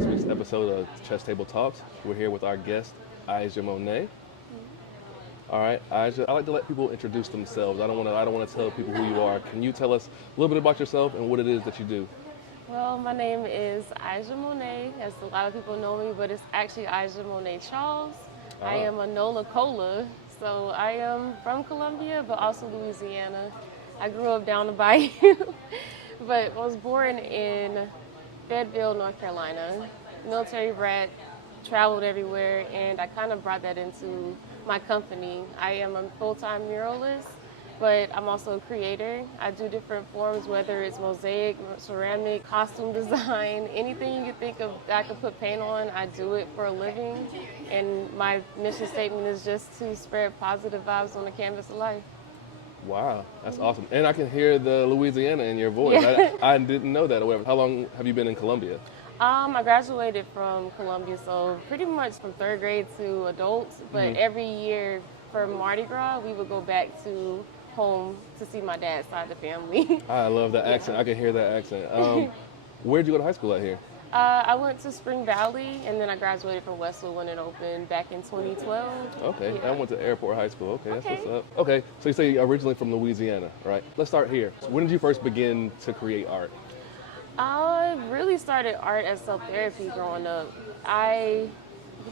this week's episode of Chess Table Talks. We're here with our guest, Ija Monet. All right, Ija, I like to let people introduce themselves. I don't want to tell people who you are. Can you tell us a little bit about yourself and what it is that you do? Well, my name is Aja Monet, as a lot of people know me, but it's actually Ija Monet Charles. I am a NOLA Cola, so I am from Colombia, but also Louisiana. I grew up down the bayou, but was born in Fayetteville, North Carolina. Military brat, traveled everywhere, and I kind of brought that into my company. I am a full-time muralist, but I'm also a creator. I do different forms, whether it's mosaic, ceramic, costume design, anything you could think of that I could put paint on, I do it for a living. And my mission statement is just to spread positive vibes on the canvas of life. Wow, that's awesome. And I can hear the Louisiana in your voice. Yeah. I didn't know that. However, how long have you been in Colombia? I graduated from Columbia, so pretty much from third grade to adults, but every year for Mardi Gras, we would go back to home to see my dad's side of the family. I love that accent. I can hear that accent. Where'd you go to high school out here? I went to Spring Valley, and then I graduated from Westwood when it opened back in 2012. Okay, Yeah. I went to Airport High School. Okay, that's Okay. what's up. Okay, so you say you're originally from Louisiana, right? Let's start here. When did you first begin to create art? I really started art as self-therapy growing up. I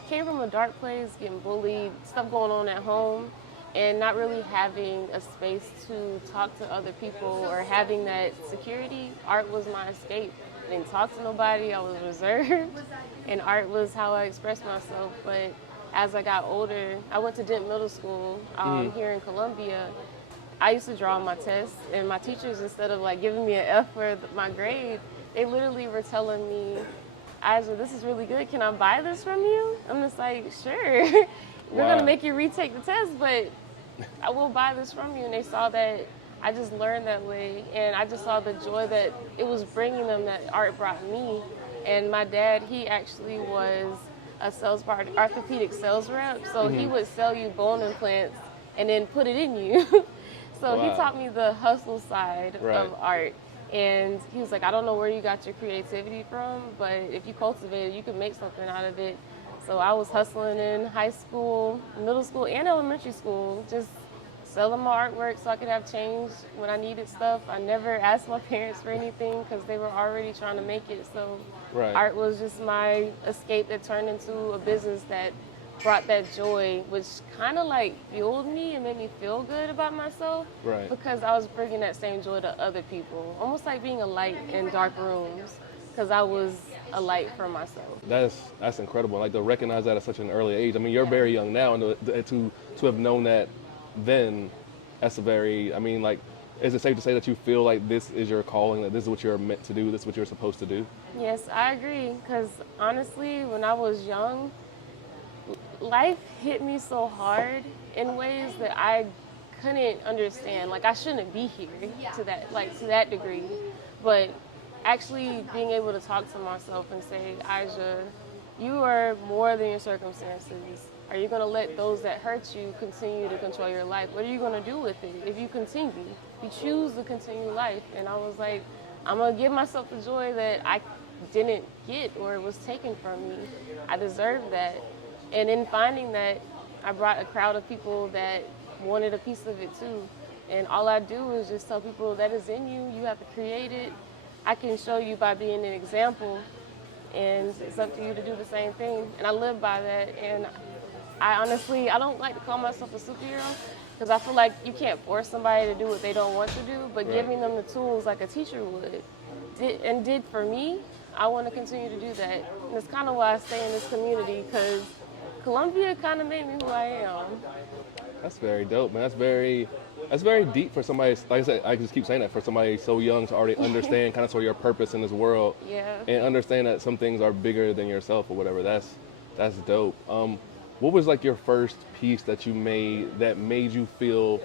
came from a dark place, getting bullied, stuff going on at home, and not really having a space to talk to other people or having that security. Art was my escape. I didn't talk to nobody, I was reserved, and art was how I expressed myself. But as I got older, I went to Dent Middle School here in Columbia. I used to draw on my tests, and my teachers, instead of like giving me an F for my grade, they literally were telling me, Aja, this is really good. Can I buy this from you? I'm just like, sure. We're Wow. gonna make you retake the test, but I will buy this from you. And they saw that I just learned that way, and I just saw the joy that it was bringing them that art brought me. And my dad, he actually was a orthopedic sales rep, so he would sell you bone implants and then put it in you. So Wow. he taught me the hustle side Right. of art. And he was like, I don't know where you got your creativity from, but if you cultivate it, you can make something out of it. So I was hustling in high school, middle school, and elementary school, just selling my artwork so I could have change when I needed stuff. I never asked my parents for anything because they were already trying to make it. So Right. art was just my escape that turned into a business that brought that joy, which kind of like fueled me and made me feel good about myself. Right. Because I was bringing that same joy to other people, almost like being a light in dark rooms, because I was a light for myself. That's incredible. Like to recognize that at such an early age. I mean, you're very young now, and to have known that then, that's a very. I mean, like, is it safe to say that you feel like this is your calling, that this is what you're meant to do, this is what you're supposed to do? Yes, I agree. Because honestly, when I was young, life hit me so hard in ways that I couldn't understand. Like I shouldn't be here to that degree. But actually being able to talk to myself and say, Aja, you are more than your circumstances. Are you going to let those that hurt you continue to control your life? What are you going to do with it if you continue? You choose to continue life. And I was like, I'm going to give myself the joy that I didn't get or was taken from me. I deserve that. And in finding that, I brought a crowd of people that wanted a piece of it too. And all I do is just tell people that is in you. You have to create it. I can show you by being an example, and it's up to you to do the same thing. And I live by that. And I don't like to call myself a superhero because I feel like you can't force somebody to do what they don't want to do, but Right. giving them the tools like a teacher would, did for me, I want to continue to do that. And it's kind of why I stay in this community, because Columbia kind of made me who I am. That's very dope, man. That's very deep for somebody. Like I said, I just keep saying that for somebody so young to already understand kind of sort of your purpose in this world, Yeah. and understand that some things are bigger than yourself or whatever. That's dope. What was like your first piece that you made that made you feel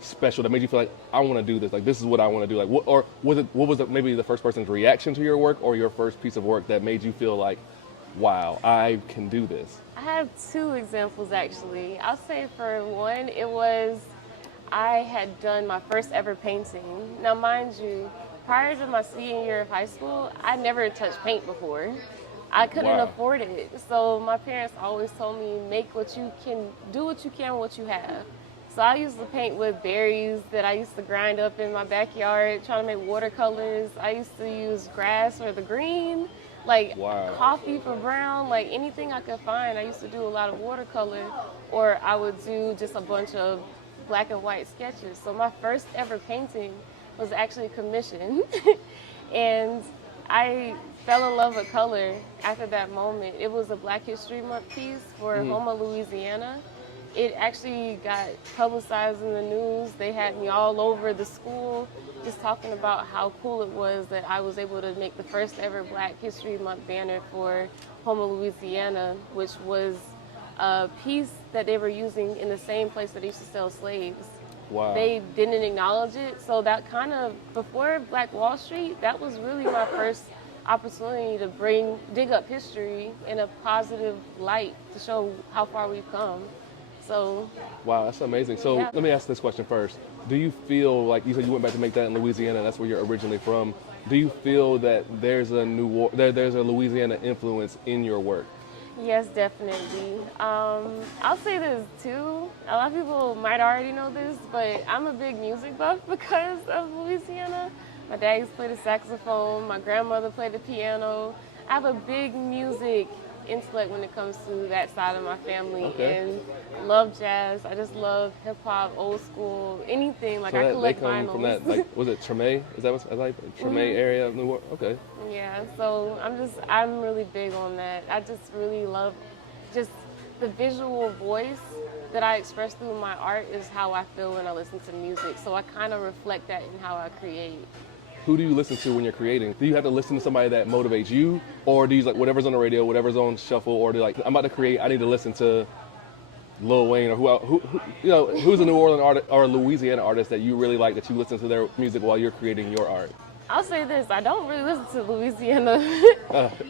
special? That made you feel like I want to do this. Like this is what I want to do. Like what was maybe the first person's reaction to your work, or your first piece of work that made you feel like, wow, I can do this? I have two examples actually. I'll say for one, it was I had done my first ever painting. Now mind you, prior to my senior year of high school, I never touched paint before. I couldn't Wow. afford it. So my parents always told me, do what you can with what you have. So I used to paint with berries that I used to grind up in my backyard, trying to make watercolors. I used to use grass for the green, like Wow. coffee for brown, like anything I could find. I used to do a lot of watercolor, or I would do just a bunch of black and white sketches. So my first ever painting was actually commissioned. And I fell in love with color after that moment. It was a Black History Month piece for Houma, Louisiana. It actually got publicized in the news. They had me all over the school just talking about how cool it was that I was able to make the first ever Black History Month banner for Houma, Louisiana, which was a piece that they were using in the same place that they used to sell slaves. Wow. They didn't acknowledge it. So that kind of, before Black Wall Street, that was really my first opportunity to dig up history in a positive light to show how far we've come. So, wow, that's amazing. So yeah. let me ask this question first. Do you feel like you said you went back to make that in Louisiana? That's where you're originally from. Do you feel that there's a there's a Louisiana influence in your work? Yes, definitely. I'll say this too. A lot of people might already know this, but I'm a big music buff because of Louisiana. My dad used to play the saxophone. My grandmother played the piano. I have a big music intellect when it comes to that side of my family, and love jazz. I just love hip hop, old school, anything. Like, So I collect they come vinyls. from that, like, was it Treme? Is that what's like Treme area of New York? Okay. Yeah, so I'm really big on that. I just really love just the visual voice that I express through my art is how I feel when I listen to music. So I kind of reflect that in how I create. Who do you listen to when you're creating? Do you have to listen to somebody that motivates you, or do you like whatever's on the radio, whatever's on shuffle, or do you like, I'm about to create, I need to listen to Lil Wayne, or who you know, who's a New Orleans artist or a Louisiana artist that you really like, that you listen to their music while you're creating your art? I'll say this, I don't really listen to Louisiana.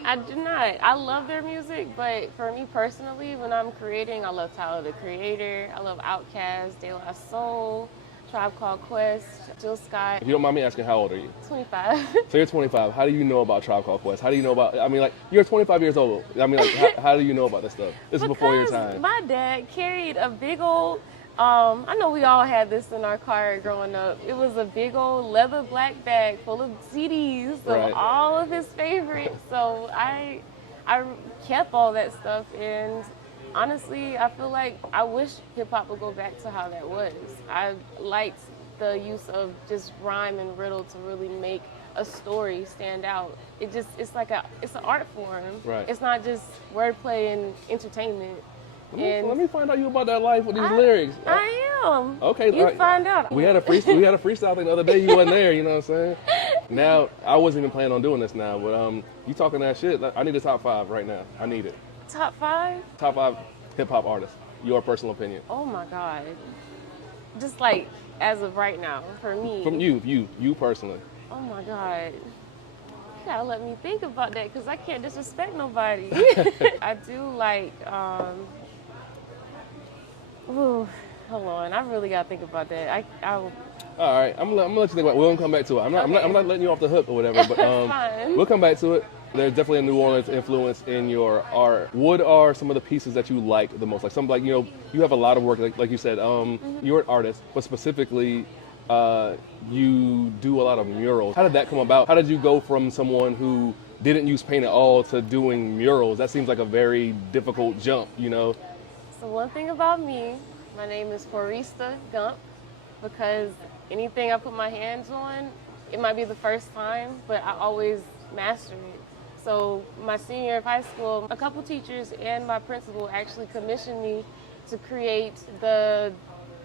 I do not. I love their music, but for me personally, when I'm creating, I love Tyler, the Creator. I love Outkast, De La Soul, Tribe Called Quest, Jill Scott. If you don't mind me asking, how old are you? 25. So you're 25. How do you know about Tribe Called Quest? How do you know about, I mean, like, you're 25 years old. I mean, like, how do you know about this stuff? This is before your time. My dad carried a big old, I know we all had this in our car growing up. It was a big old leather black bag full of CDs of all of his favorites. So I kept all that stuff, and honestly, I feel like I wish hip hop would go back to how that was. I liked the use of just rhyme and riddle to really make a story stand out. It's an art form. Right. It's not just wordplay and entertainment. Let me find out you about that life with these lyrics. I am. Okay. You find out. We had a freestyle thing the other day. You wasn't there. You know what I'm saying? Now, I wasn't even planning on doing this now, but you talking that shit. I need a top 5 right now. I need it. Top 5? Top 5 hip hop artists. Your personal opinion. Oh my God. Just like as of right now, for me. From you personally. Oh my God. You gotta let me think about that, because I can't disrespect nobody. I do like, ooh, hold on. I really gotta think about that. All right, I'm gonna let you think about it. We're gonna come back to it. I'm not letting you off the hook or whatever, but Fine. we'll come back to it. There's definitely a New Orleans influence in your art. What are some of the pieces that you like the most? Like some, like, you know, you have a lot of work, like you said, you're an artist, but specifically, you do a lot of murals. How did that come about? How did you go from someone who didn't use paint at all to doing murals? That seems like a very difficult jump, you know? So one thing about me, my name is Forista Gump, because anything I put my hands on, it might be the first time, but I always master it. So my senior year of high school, a couple teachers and my principal actually commissioned me to create the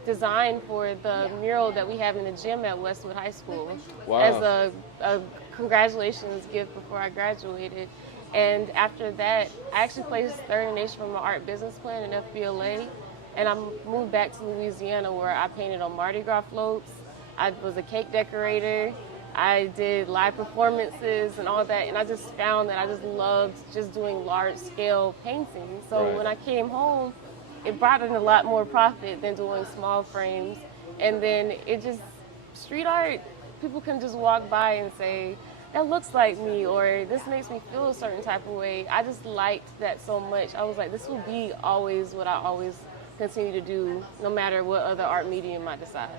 design for the mural that we have in the gym at Westwood High School. Wow. As a congratulations gift before I graduated. And after that, I actually placed third in the nation from my art business plan in FBLA, and I moved back to Louisiana, where I painted on Mardi Gras floats. I was a cake decorator. I did live performances and all that, and I just found that I just loved just doing large-scale painting. So when I came home, it brought in a lot more profit than doing small frames. And then street art, people can just walk by and say, that looks like me, or this makes me feel a certain type of way. I just liked that so much. I was like, this will be always what I always continue to do, no matter what other art medium I decide.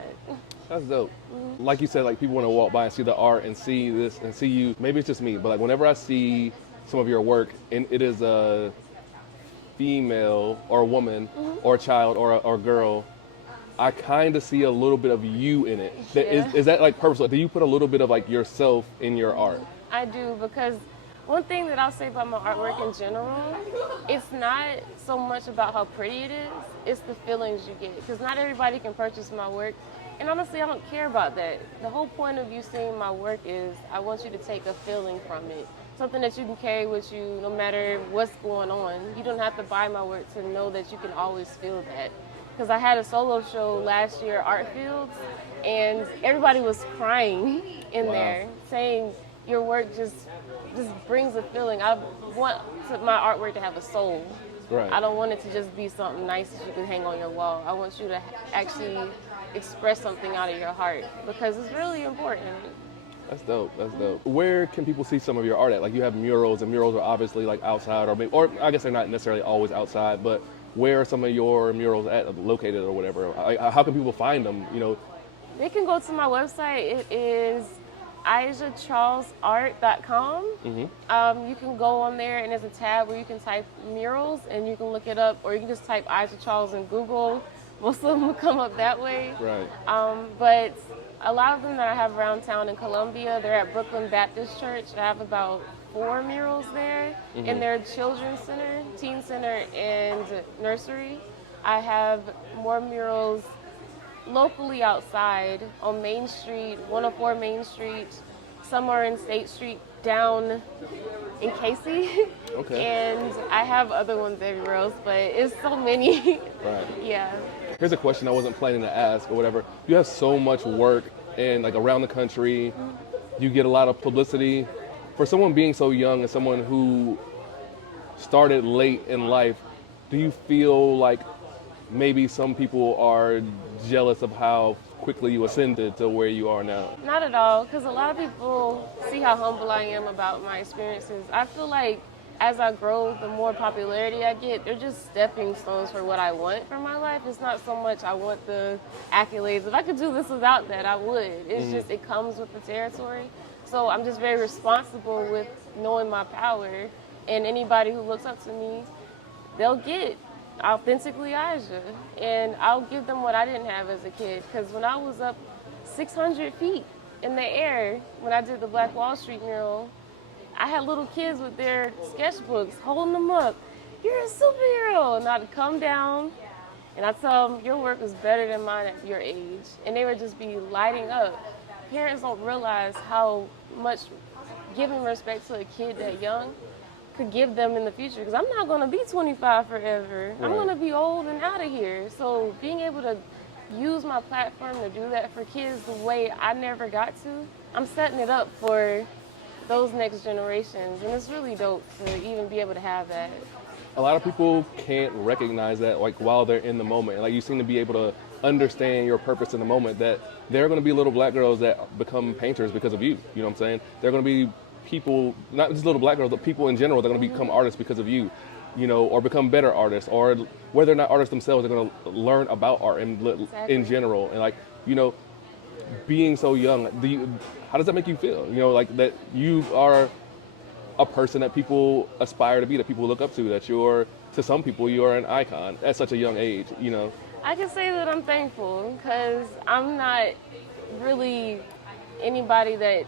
That's dope. Like you said, like people want to walk by and see the art and see this and see you. Maybe it's just me, but like whenever I see some of your work and it is a female or a woman or a child or a girl, I kind of see a little bit of you in it. Yeah. Is that like purposeful? Do you put a little bit of like yourself in your art? I do, because one thing that I'll say about my artwork in general, it's not so much about how pretty it is, it's the feelings you get. Because not everybody can purchase my work. And honestly, I don't care about that. The whole point of you seeing my work is I want you to take a feeling from it. Something that you can carry with you no matter what's going on. You don't have to buy my work to know that you can always feel that. Because I had a solo show last year, Art Fields, and everybody was crying in there, saying your work just brings a feeling. I want my artwork to have a soul. Right. I don't want it to just be something nice that you can hang on your wall. I want you to actually express something out of your heart, because it's really important. That's dope. That's dope. Where can people see some of your art at? Like you have murals, and murals are obviously like outside, or I guess they're not necessarily always outside, but where are some of your murals located or whatever? How can people find them? You know, they can go to my website. It is IjaCharlesArt.com. You can go on there, and there's a tab where you can type murals, and you can look it up, or you can just type Ija Charles in Google. Most of them will come up that way. Right. But a lot of them that I have around town in Columbia, they're at Brooklyn Baptist Church. I have about 4 murals there in their children's center, teen center, and nursery. I have more murals locally outside on Main Street, 104 Main Street. Some are in State Street down in Casey. Okay. And I have other ones everywhere else, but it's so many. Right. Yeah. Here's a question I wasn't planning to ask or whatever. You have so much work and like around the country. You get a lot of publicity. For someone being so young and someone who started late in life, do you feel like maybe some people are jealous of how quickly you ascended to where you are now? Not at all, because a lot of people see how humble I am about my experiences. I feel like as I grow, the more popularity I get, they're just stepping stones for what I want for my life. It's not so much I want the accolades. If I could do this without that, I would. It's just, it comes with the territory. So I'm just very responsible with knowing my power. And anybody who looks up to me, they'll get authentically Ija. And I'll give them what I didn't have as a kid. Because when I was up 600 feet in the air, when I did the Black Wall Street mural, I had little kids with their sketchbooks holding them up. You're a superhero. And I'd come down and I'd tell them, your work is better than mine at your age. And they would just be lighting up. Parents don't realize how much giving respect to a kid that young could give them in the future. Because I'm not going to be 25 forever. I'm going to be old and out of here. So being able to use my platform to do that for kids the way I never got to, I'm setting it up for those next generations. And it's really dope to even be able to have that. A lot of people can't recognize that like while they're in the moment. Like you seem to be able to understand your purpose in the moment, that there are going to be little black girls that become painters because of you. You know what I'm saying? There are going to be people, not just little black girls, but people in general, they're going to become artists because of you, you know, or become better artists, or whether they're not artists themselves, they're going to learn about art in general. And like, you know, being so young, how does that make you feel? You know, like that you are a person that people aspire to be, that people look up to, that you're, to some people, you're an icon at such a young age, you know? I can say that I'm thankful, because I'm not really anybody that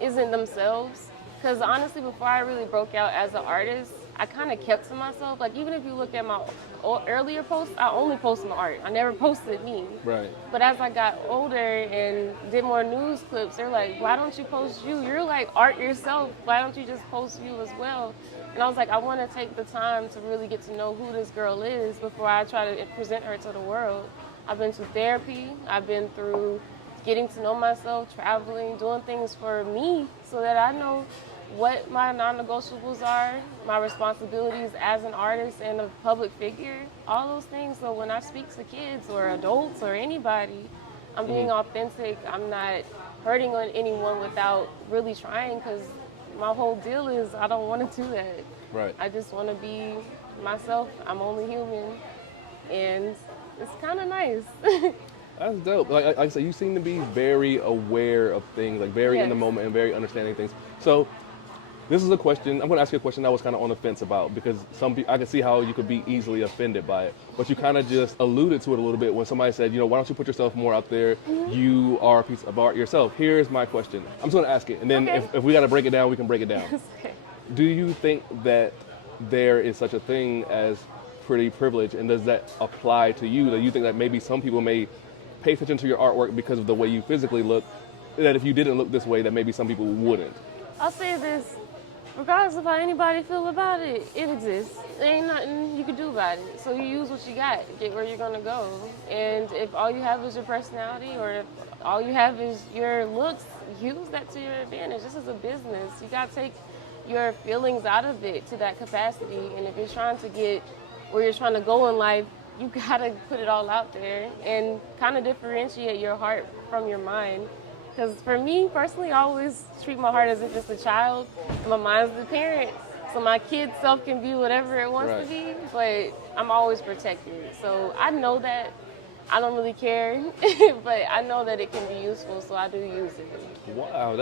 isn't themselves. Because honestly, before I really broke out as an artist, I kind of kept to myself. Like, even if you look at my earlier posts, I only posted my art. I never posted me. Right. But as I got older and did more news clips, they're like, why don't you post you? You're like art yourself. Why don't you just post you as well? And I was like, I want to take the time to really get to know who this girl is before I try to present her to the world. I've been through therapy. I've been through getting to know myself, traveling, doing things for me so that I know what my non-negotiables are, my responsibilities as an artist and a public figure, all those things. So when I speak to kids or adults or anybody, I'm being authentic. I'm not hurting on anyone without really trying, because my whole deal is I don't want to do that. Right. I just want to be myself. I'm only human, and it's kind of nice. That's dope. Like I said, you seem to be very aware of things, like very in the Yes. moment and very understanding things. So this is a question. I'm going to ask you a question I was kind of on the fence about, because some people, I can see how you could be easily offended by it. But you kind of just alluded to it a little bit when somebody said, why don't you put yourself more out there? You are a piece of art yourself. Here's my question. I'm just going to ask it, and then Okay. if we got to break it down, we can break it down. Okay. Do you think that there is such a thing as pretty privilege, and does that apply to you? Do you think that maybe some people may pay attention to your artwork because of the way you physically look, that if you didn't look this way, that maybe some people wouldn't? I'll say this, regardless of how anybody feel about it, it exists. There ain't nothing you can do about it. So you use what you got, get where you're gonna go. And if all you have is your personality, or if all you have is your looks, use that to your advantage. This is a business. You gotta take your feelings out of it to that capacity. And if you're trying to get where you're trying to go in life, you gotta put it all out there and kind of differentiate your heart from your mind. Because for me personally, I always treat my heart as if it's a child, and my mind's the parent. So my kid self can be whatever it wants Right. to be, but I'm always protected. So I know that. I don't really care, but I know that it can be useful, so I do use it. Wow,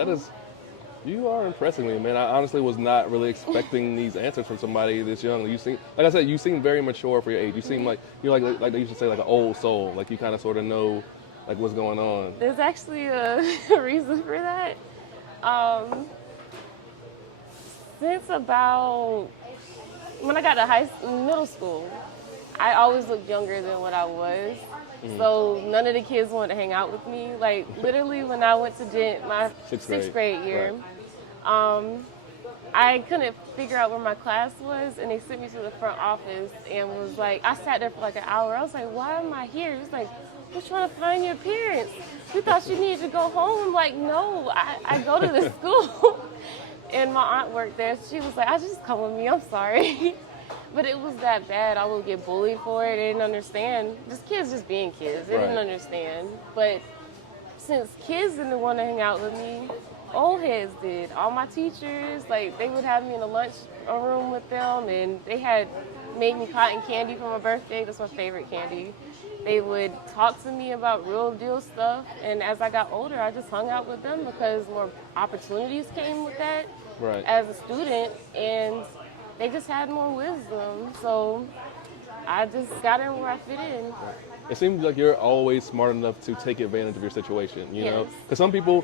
you are impressing me, man. I honestly was not really expecting these answers from somebody this young. You seem, like I said, you seem very mature for your age. You seem like you're like they used to say, like an old soul. Like you kind of sort of know like what's going on. There's actually a reason for that. Since about when I got to middle school, I always looked younger than what I was. So none of the kids wanted to hang out with me. Like literally when I went to my sixth grade year, I couldn't figure out where my class was, and they sent me to the front office and was like, I sat there for like an hour. I was like, why am I here? It was like, we're trying to find your parents. We thought you needed to go home. I'm like, no, I go to the school. And my aunt worked there. She was like, just come with me. I'm sorry. But it was that bad. I would get bullied for it. They didn't understand. Just kids just being kids. They didn't understand. But since kids didn't want to hang out with me, old heads did. All my teachers, like, they would have me in the lunch room with them, and they had made me cotton candy for my birthday. That's my favorite candy. They would talk to me about real deal stuff, and as I got older, I just hung out with them because more opportunities came with that as a student, and they just had more wisdom. So I just got in where I fit in. It seems like you're always smart enough to take advantage of your situation, you know? Because some people,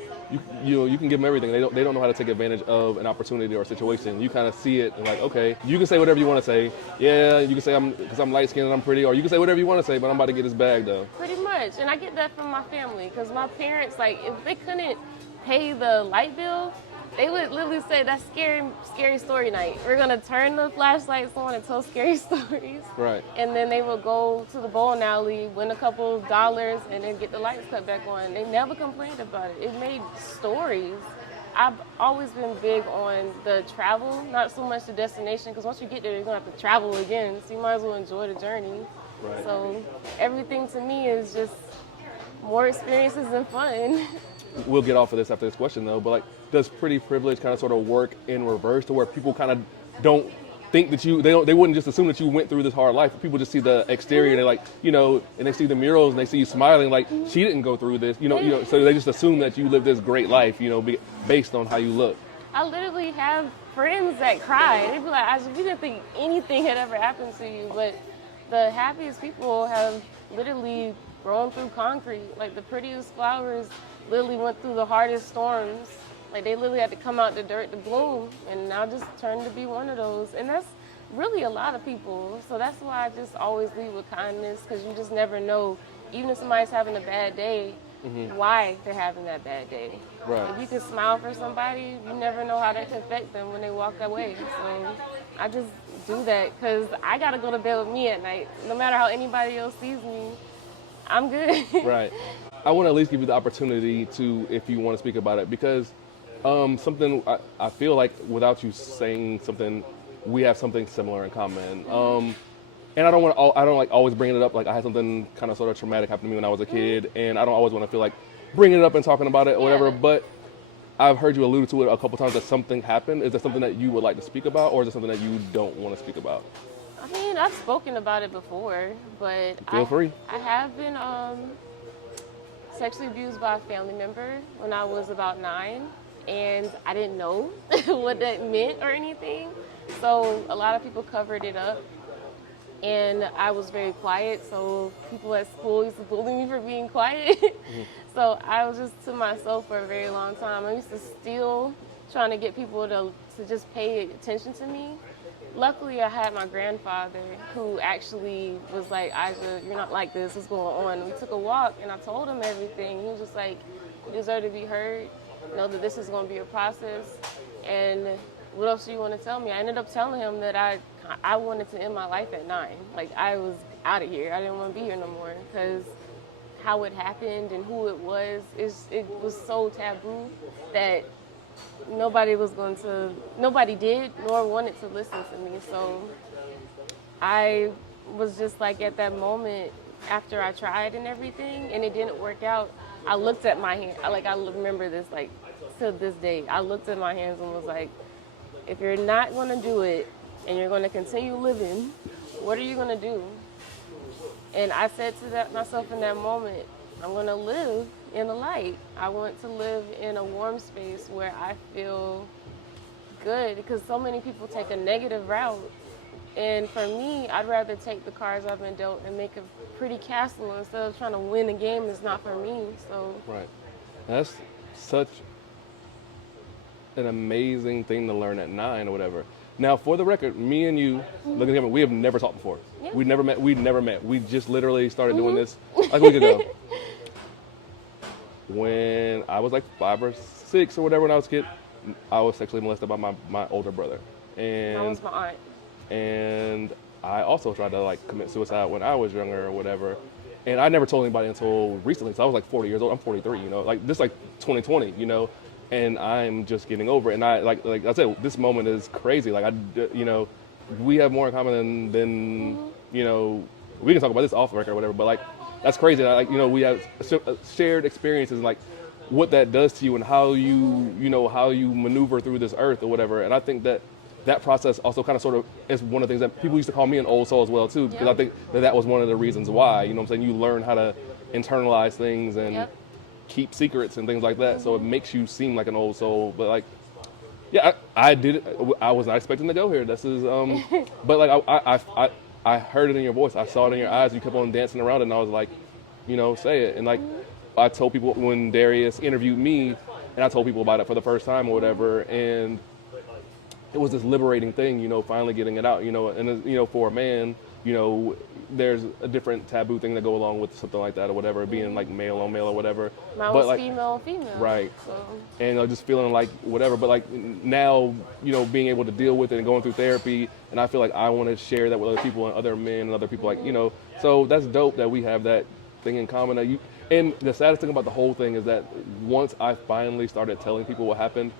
you can give them everything. They don't know how to take advantage of an opportunity or a situation. You kind of see it and like, okay, you can say whatever you want to say. Yeah, you can say because I'm light-skinned and I'm pretty, or you can say whatever you want to say, but I'm about to get this bag though. Pretty much, and I get that from my family, because my parents, like, if they couldn't pay the light bill, they would literally say, that's scary story night. We're gonna turn the flashlights on and tell scary stories. Right. And then they would go to the bowling alley, win a couple of dollars, and then get the lights cut back on. They never complained about it. It made stories. I've always been big on the travel, not so much the destination, because once you get there, you're gonna have to travel again. So you might as well enjoy the journey. Right. So everything to me is just more experiences and fun. We'll get off of this after this question though, but like, does pretty privilege kind of sort of work in reverse to where people kind of don't think that they wouldn't just assume that you went through this hard life. People just see the exterior, and they're like, and they see the murals and they see you smiling like she didn't go through this, so they just assume that you live this great life, based on how you look. I literally have friends that cry. They'd be like, we didn't think anything had ever happened to you, but the happiest people have literally grown through concrete. Like the prettiest flowers literally went through the hardest storms. Like they literally had to come out the dirt to bloom, and I just turned to be one of those. And that's really a lot of people. So that's why I just always lead with kindness, because you just never know, even if somebody's having a bad day, why they're having that bad day. Right. If you can smile for somebody, you never know how that can affect them when they walk away. So I just do that because I got to go to bed with me at night. No matter how anybody else sees me, I'm good. Right. I want to at least give you the opportunity to, if you want to speak about it, because something I feel like without you saying something, we have something similar in common. And I don't like always bringing it up. Like I had something kind of sort of traumatic happen to me when I was a kid, and I don't always want to feel like bringing it up and talking about it or whatever, Yeah. but I've heard you allude to it a couple times that something happened. Is that something that you would like to speak about, or is it something that you don't want to speak about? I mean, I've spoken about it before, but Feel free. I have been sexually abused by a family member when I was about 9, and I didn't know what that meant or anything. So a lot of people covered it up, and I was very quiet. So people at school used to bully me for being quiet. So I was just to myself for a very long time. I used to steal, trying to get people to just pay attention to me. Luckily, I had my grandfather who actually was like, Ija, you're not like this, what's going on? We took a walk and I told him everything. He was just like, you deserve to be heard, know that this is going to be a process, and what else do you want to tell me? I ended up telling him that I wanted to end my life at 9. Like, I was out of here. I didn't want to be here no more because how it happened and who it was was so taboo that nobody did nor wanted to listen to me. So I was just like, at that moment, after I tried and everything and it didn't work out, I looked at my hand. Like, I remember this, like, to this day. I looked at my hands and was like, if you're not going to do it and you're going to continue living, what are you going to do? And I said to myself in that moment, I'm going to live in the light. I want to live in a warm space where I feel good, because so many people take a negative route. And for me, I'd rather take the cards I've been dealt and make a pretty castle instead of trying to win a game that's not for me. So Right. That's such an amazing thing to learn at 9 or whatever. Now, for the record, me and you, looking at him, we have never talked before. Yeah. We never met. We just literally started doing this like a week ago. When I was like 5 or 6 or whatever, when I was a kid, I was sexually molested by my older brother. And that was my aunt. And I also tried to like commit suicide when I was younger or whatever. And I never told anybody until recently. So I was like 40 years old. I'm 43, you know, like this like 2020, you know, and I'm just getting over it. And I like I said, this moment is crazy. Like you know, we have more in common than you know, we can talk about this off the record or whatever, but like, that's crazy. Like, you know, we have shared experiences and like what that does to you and how you know, how you maneuver through this earth or whatever. And I think that process also kind of sort of is one of the things that people used to call me an old soul as well too, because I think that was one of the reasons why, you know what I'm saying, you learn how to internalize things and keep secrets and things like that. So it makes you seem like an old soul. But like, yeah, I did it. I was not expecting to go here. This is, but like I heard it in your voice. I saw it in your eyes. You kept on dancing around it, and I was like, you know, say it. And like, I told people when Darius interviewed me, and I told people about it for the first time or whatever, and it was this liberating thing, you know, finally getting it out, you know, and you know, for a man, you know, there's a different taboo thing that go along with something like that or whatever, being like male on male or whatever. Mine but was like, female on female. right. So. And just feeling like whatever, but like now, you know, being able to deal with it and going through therapy, and I feel like I want to share that with other people and other men and other people, like, you know, so that's dope that we have that thing in common. That and the saddest thing about the whole thing is that once I finally started telling people what happened,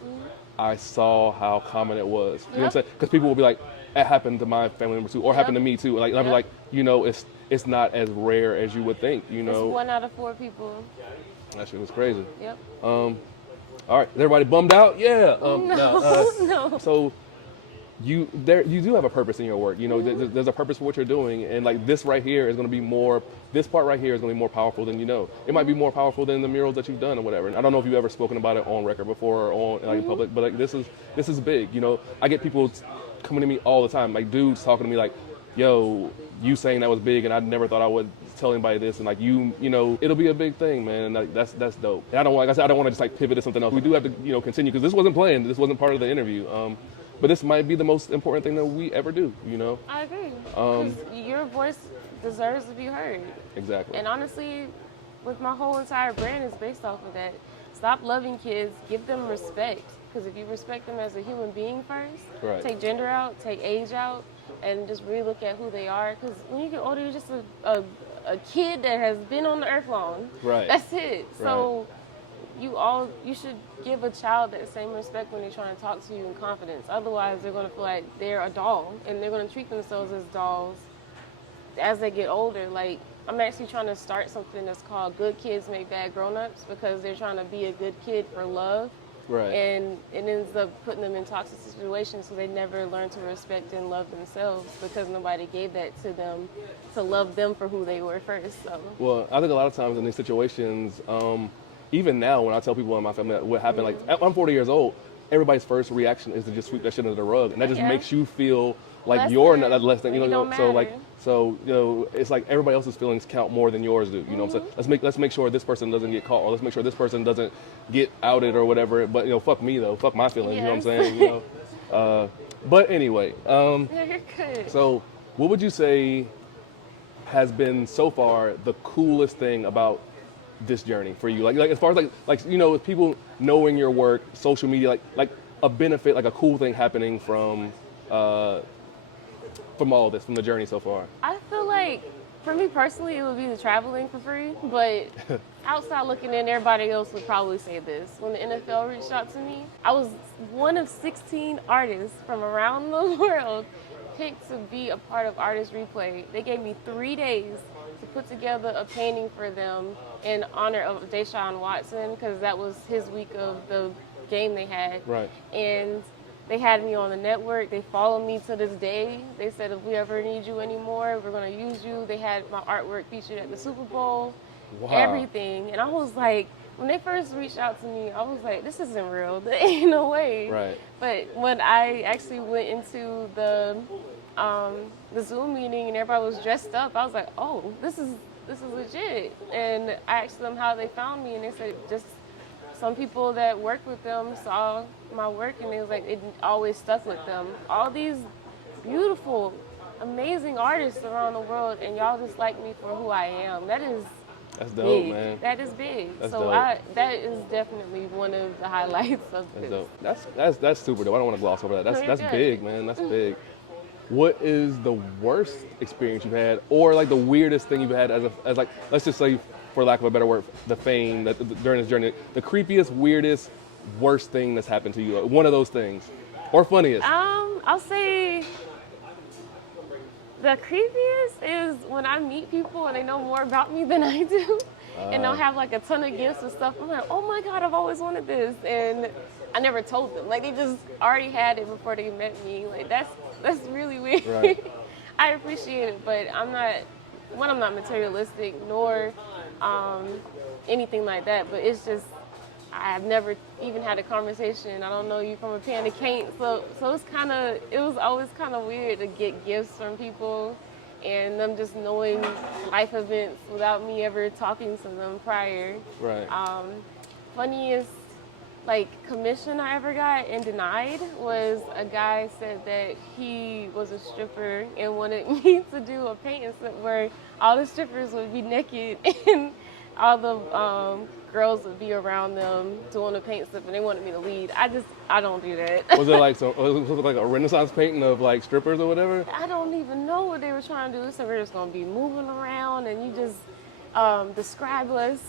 I saw how common it was. You know what I'm saying? Because people will be like, "It happened to my family member too," or "happened to me too." Like, I'm like, you know, it's not as rare as you would think. You know, it's 1 out of 4 people. That shit was crazy. Yep. All right, everybody bummed out? Yeah. No. So you do have a purpose in your work. You know, there's a purpose for what you're doing, and like this right here is going to be more. This part right here is going to be more powerful than you know. It might be more powerful than the murals that you've done or whatever. And I don't know if you've ever spoken about it on record before or on like in public, but like this is big. You know, I get people coming to me all the time, like dudes talking to me like, "Yo, you saying that was big, and I never thought I would tell anybody this, and like you know, it'll be a big thing, man." And like that's dope. And I don't want to just like pivot to something else. We do have to, you know, continue because this wasn't planned. This wasn't part of the interview. But this might be the most important thing that we ever do, you know? I agree. 'Cause your voice deserves to be heard. Exactly. And honestly, with my whole entire brand is based off of that. Stop loving kids, give them respect. Because if you respect them as a human being first, take gender out, take age out, and just really look at who they are. Because when you get older, you're just a kid that has been on the earth long. Right. That's it. So you should give a child that same respect when they're trying to talk to you in confidence. Otherwise, they're going to feel like they're a doll, and they're going to treat themselves as dolls as they get older, like I'm actually trying to start something that's called Good Kids Make Bad Grown-Ups, because they're trying to be a good kid for love. Right. And it ends up putting them in toxic situations, so they never learn to respect and love themselves because nobody gave that to them to love them for who they were first. So. Well, I think a lot of times in these situations, even now when I tell people in my family what happened, like I'm 40 years old, everybody's first reaction is to just sweep that shit under the rug, and that just makes you feel like less you're than. not less than, you know. So it's like everybody else's feelings count more than yours do. You know what I'm saying? Let's make sure this person doesn't get caught, or let's make sure this person doesn't get outed or whatever. But fuck me though, fuck my feelings. Yes. You know what I'm saying? But anyway, Yeah, you're good. so what would you say has been so far the coolest thing about this journey for you? Like as far as like with people knowing your work, social media, like a benefit, like a cool thing happening from all this, from the journey so far. I feel like, for me personally, it would be the traveling for free, but outside looking in, everybody else would probably say this. When the NFL reached out to me, I was one of 16 artists from around the world picked to be a part of Artist Replay. They gave me 3 days to put together a painting for them in honor of Deshaun Watson, because that was his week of the game they had. Right. And they had me on the network. They follow me to this day. They said, if we ever need you anymore, we're going to use you. They had my artwork featured at the Super Bowl. Wow. Everything. And I was like, when they first reached out to me, I was like, this isn't real. There ain't no way. Right. But when I actually went into the Zoom meeting and everybody was dressed up, I was like, oh, this is legit. And I asked them how they found me, and they said just some people that worked with them saw my work, and it was like it always stuck with them. All these beautiful, amazing artists around the world, and y'all just like me for who I am. That's dope, big. man. That is big. That's so dope. that is definitely one of the highlights of That's this. dope. That's super dope. I don't want to gloss over that. That's Good. big, man. That's big. What is the worst experience you've had, or like the weirdest thing you've had as like, let's just say, for lack of a better word, the fame that during this journey, the creepiest, weirdest, worst thing that's happened to you, like one of those things, or funniest? I'll say the creepiest is when I meet people and they know more about me than I do, and they'll have like a ton of gifts and stuff. I'm like, oh my God, I've always wanted this, and I never told them. Like they just already had it before they met me. Like that's really weird. Right. I appreciate it, but I'm not materialistic nor anything like that. But it's just I've never even had a conversation. I don't know you from a pan of paint, so it was always kind of weird to get gifts from people and them just knowing life events without me ever talking to them prior. Right. Funniest commission I ever got and denied was a guy said that he was a stripper and wanted me to do a painting where all the strippers would be naked and all the girls would be around them doing a paint slip, and they wanted me to lead. I don't do that. Was it like a Renaissance painting of like strippers or whatever? I don't even know what they were trying to do. So we're just gonna be moving around, and you just describe us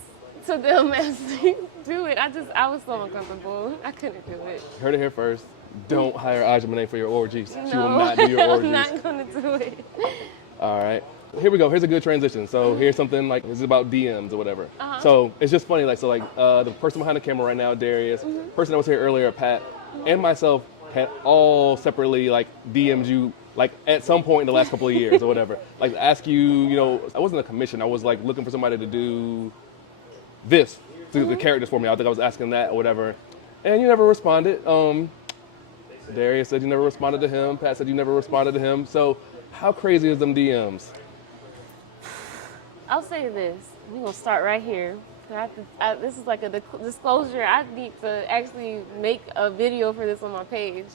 to them as they do it. I was so uncomfortable. I couldn't do it. Heard it here first. Don't hire Aja Monet for your orgies. No, She will not do your orgies. I'm not gonna do it. All right. Here we go. Here's a good transition. So here's something like, this is about DMs or whatever. So it's just funny. The person behind the camera right now, Darius, person that was here earlier, Pat, and myself had all separately DM'd you at some point in the last couple of years or whatever. Ask you, I wasn't a commission. I was looking for somebody to do this, the characters for me. I think I was asking that or whatever. And you never responded. Darius said you never responded to him. Pat said you never responded to him. So how crazy is them DMs? I'll say this. We're going to start right here. This is like a disclosure. I need to actually make a video for this on my page.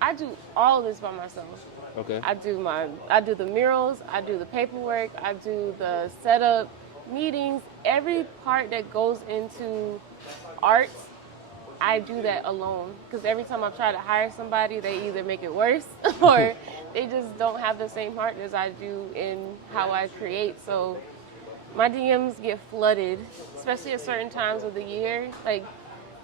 I do all this by myself. Okay. I do the murals, I do the paperwork, I do the setup, meetings, every part that goes into art, I do that alone. Because every time I try to hire somebody, they either make it worse or they just don't have the same heart as I do in how I create. So my DMs get flooded, especially at certain times of the year.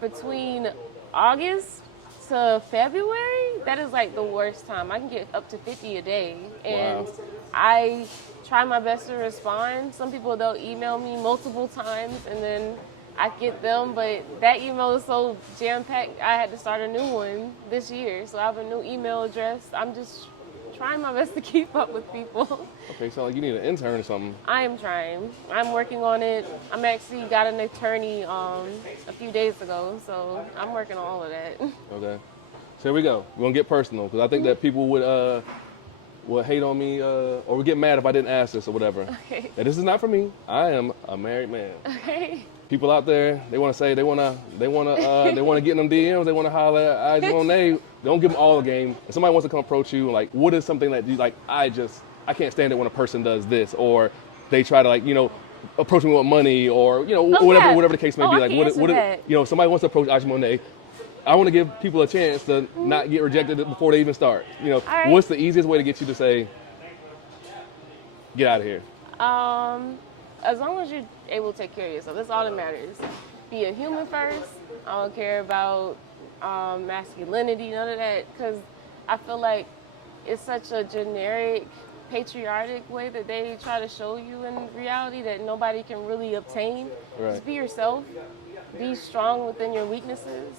Between August to February, that is like the worst time. I can get up to 50 a day, and Wow. I try my best to respond. Some people, they'll email me multiple times, and then I get them, but that email is so jam-packed, I had to start a new one this year. So I have a new email address. I'm just trying my best to keep up with people. Okay, so like you need an intern or something. I am trying. I'm working on it. I'm actually got an attorney a few days ago, so I'm working on all of that. Okay. So here we go. We're gonna get personal because I think that people would hate on me or would get mad if I didn't ask this or whatever. Okay. And this is not for me. I am a married man. Okay. People out there, they want to say they want to get in them DMs. They want to holler at Ija Monet. Don't give them all the game. If somebody wants to come approach you, like, what is something that you like? I can't stand it when a person does this, or they try to approach me with money, or whatever the case may be. I Like, can answer that. if somebody wants to approach Aja Monet, I want to give people a chance to not get rejected before they even start. right. What's the easiest way to get you to say, get out of here? As long as you're able to take care of yourself, that's all that matters. Be a human first. I don't care about masculinity, none of that, because I feel like it's such a generic, patriotic way that they try to show you in reality that nobody can really obtain. Right. Just be yourself. Be strong within your weaknesses.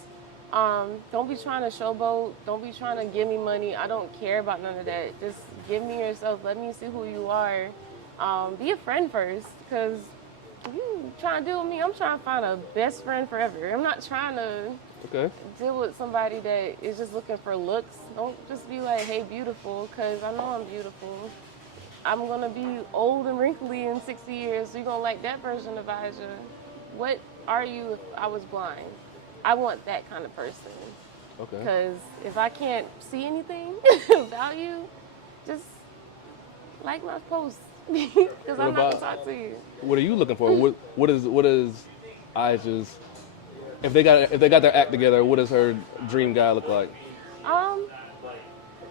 Don't be trying to showboat. Don't be trying to give me money. I don't care about none of that. Just give me yourself. Let me see who you are. Be a friend first, because if you trying to deal with me, I'm trying to find a best friend forever. I'm not trying to deal with somebody that is just looking for looks. Don't just be like, hey, beautiful, because I know I'm beautiful. I'm going to be old and wrinkly in 60 years, so you're going to like that version of Ija. What are you if I was blind? I want that kind of person. Okay. Because if I can't see anything about you, just like my post. Because I'm not going to talk to you. What are you looking for? What is Ija's? If they got their act together, what does her dream guy look like? I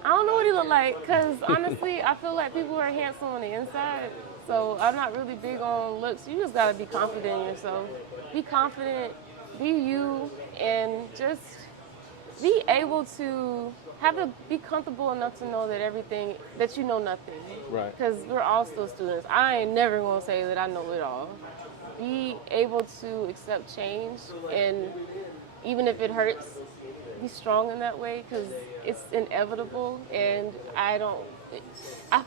don't know what he look like, because honestly, I feel like people are handsome on the inside. So I'm not really big on looks. You just gotta be confident in yourself. Be confident, be you, and just be able to be comfortable enough to know that you know nothing. Right. Because we're all still students. I ain't never gonna say that I know it all. Be able to accept change, and even if it hurts, be strong in that way, because it's inevitable. And I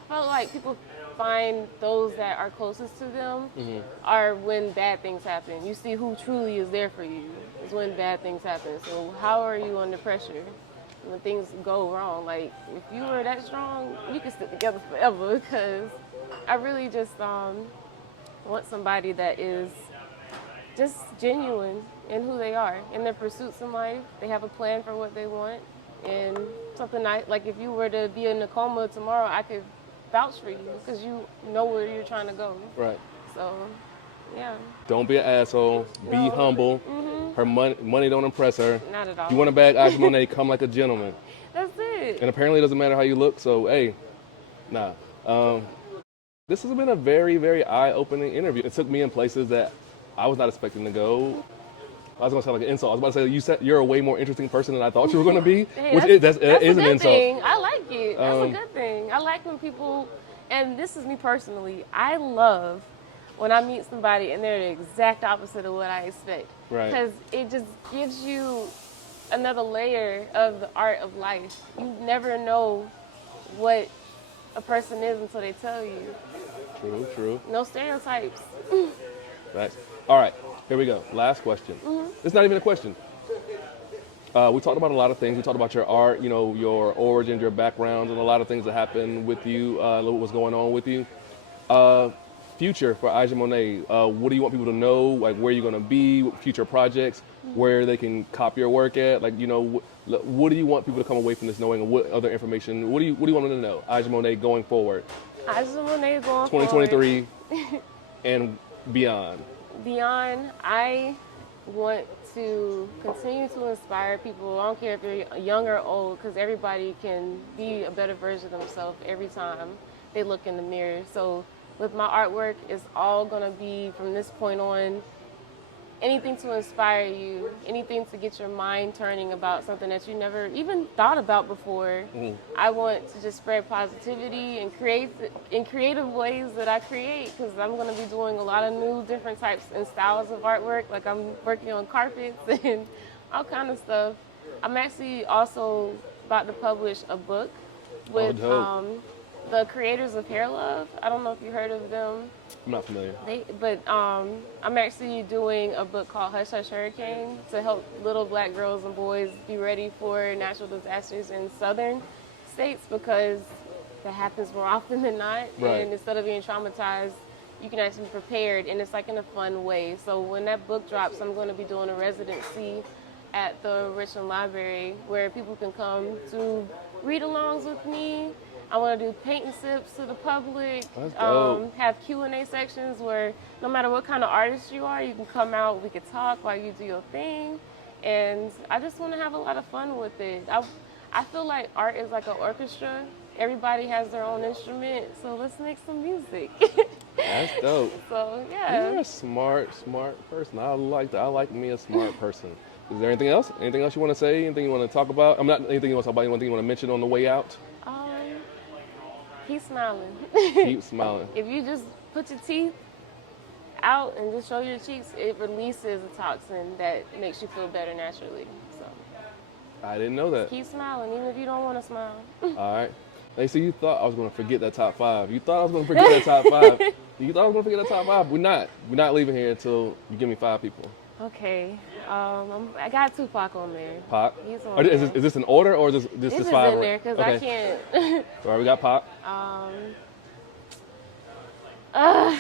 felt like people find those that are closest to them are when bad things happen. You see who truly is there for you is when bad things happen. So how are you under pressure when things go wrong? Like, if you were that strong, you could stick together forever, because I really just want somebody that is just genuine in who they are, in their pursuits in life. They have a plan for what they want, and something like if you were to be in a coma tomorrow, I could vouch for you because you know where you're trying to go. Right. So, yeah. Don't be an asshole. Be humble. Her money don't impress her. Not at all. If you want to bag Aja Monet, come like a gentleman. That's it. And apparently it doesn't matter how you look, so hey, nah. This has been a very, very eye-opening interview. It took me in places that I was not expecting to go. I was going to sound like an insult. I was about to say, you're a way more interesting person than I thought you were going to be, Hey, which is an insult. Thing. I like it. That's a good thing. I like when people, and this is me personally, I love when I meet somebody and they're the exact opposite of what I expect. Right. Because it just gives you another layer of the art of life. You never know what a person is until they tell you. True. No stereotypes. Right. All right, here we go. Last question. It's not even a question. We talked about a lot of things. We talked about your art, your origins, your backgrounds, and a lot of things that happened with you, what was going on with you. Future for Aja Monet, what do you want people to know? Like, where you're going to be, future projects, where they can copy your work at? Like, what do you want people to come away from this knowing, and what other information? What do you want them to know? Aja Monet going forward. Aja Monet going 2023 and beyond. Beyond, I want to continue to inspire people. I don't care if you're young or old, because everybody can be a better version of themselves every time they look in the mirror. So with my artwork, it's all going to be, from this point on, anything to inspire you, anything to get your mind turning about something that you never even thought about before. I want to just spread positivity and create in creative ways that I create, because I'm going to be doing a lot of new different types and styles of artwork. Like I'm working on carpets and all kind of stuff. I'm actually also about to publish a book with the creators of Hair Love. I don't know if you heard of them. I'm not familiar. I'm actually doing a book called Hush Hush Hurricane to help little black girls and boys be ready for natural disasters in southern states, because that happens more often than not. Right. And instead of being traumatized, you can actually be prepared, and it's like in a fun way. So when that book drops, I'm going to be doing a residency at the Richland Library where people can come to read-alongs with me. I want to do paint and sips to the public, have Q&A sections where no matter what kind of artist you are, you can come out, we can talk while you do your thing. And I just want to have a lot of fun with it. I feel like art is like an orchestra. Everybody has their own instrument, so let's make some music. That's dope. So, yeah. You're a smart person. I like me a smart person. Is there anything else? Anything else you want to say? Anything you want to talk about? I'm not anything you want to talk about. Anything you want to mention on the way out? Keep smiling. Keep smiling. If you just put your teeth out and just show your cheeks, it releases a toxin that makes you feel better naturally. So I didn't know that. keep smiling, even if you don't want to smile. All right. They see you thought I was going to forget that top 5. You thought I was going to forget that top 5. You thought I was going to forget that top 5. We're not. We're not leaving here until you give me 5 people. Okay. I got Tupac on there. Pac. He's on Is there. this in order or is this This is 5? in there because I can't. All right, we got Pac. I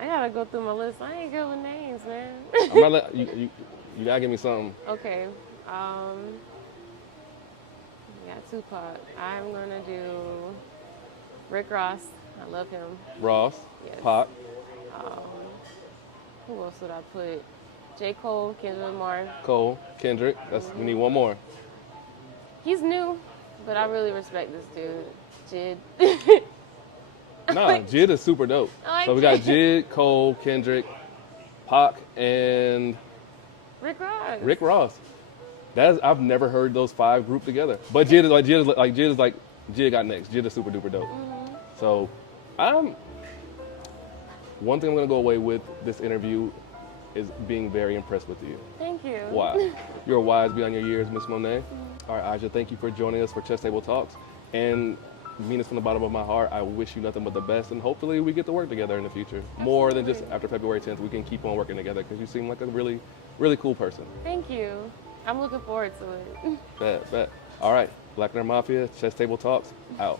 gotta go through my list. I ain't good with names, man. I'm not let, you gotta give me something. Okay. We got Tupac. I'm gonna do Rick Ross. I love him. Ross. Yes. Pac. Who else would I put? J. Cole, Kendrick Lamar. Cole. Kendrick. We need one more. He's new, but I really respect this dude. Jid. Nah, Jid is super dope. So we got Jid, Cole, Kendrick, Pac, and Rick Ross. Rick Ross. I've never heard those 5 grouped together. But Jid got next. Jid is super duper dope. Mm-hmm. So one thing I'm gonna go away with this interview is being very impressed with you. Thank you. Wow. You're wise beyond your years, Miss Monet. All right, Aja, thank you for joining us for Chess Table Talks. And I mean this from the bottom of my heart. I wish you nothing but the best, and hopefully we get to work together in the future. Absolutely. More than just after February 10th, we can keep on working together because you seem like a really, really cool person. Thank you. I'm looking forward to it. Bet. All right, Black Nerd Mafia, Chess Table Talks, out.